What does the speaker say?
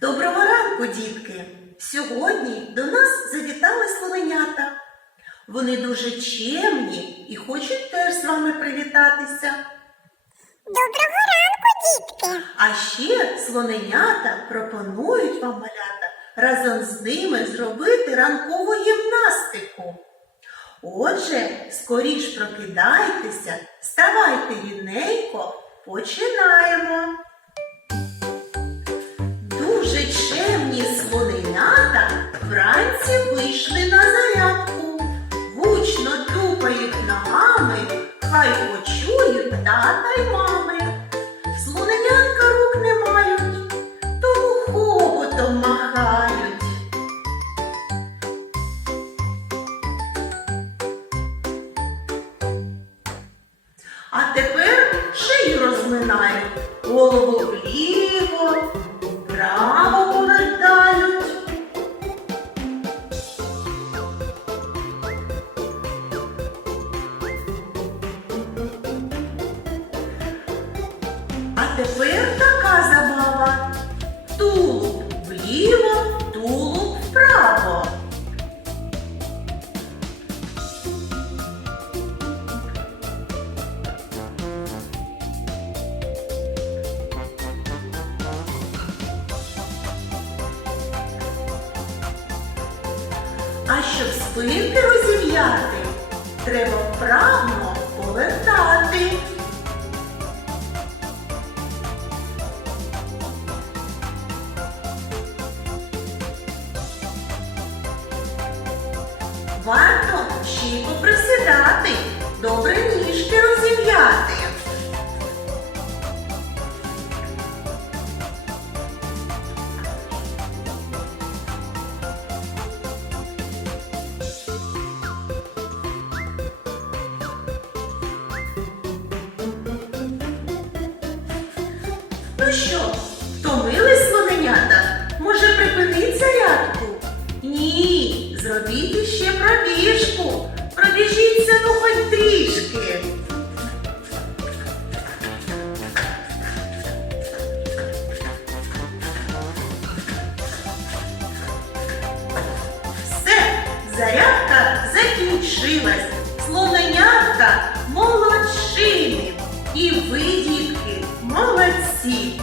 Доброго ранку, дітки! Сьогодні до нас завітали слоненята. Вони дуже чемні і хочуть теж з вами привітатися. Доброго ранку, дітки! А ще слоненята пропонують вам малята разом з ними зробити ранкову гімнастику. Отже, скоріш прокидайтеся, ставайте рівненько, починаємо. Вранці вийшли на зарядку. Гучно тупають ногами, хай почують тата й мами. Слоненятка рук не мають, тому хоботом махають. А тепер шию розминають, голову вліво, вправо тепер така забава. Тулуб вліво, тулуб вправо. А щоб спинки розім'яти, треба вправно Варто ще й поприсідати, добре ніжки розім'яти. Ну що, зарядка закінчилась, слоненятка молодшини. І видітки молодці.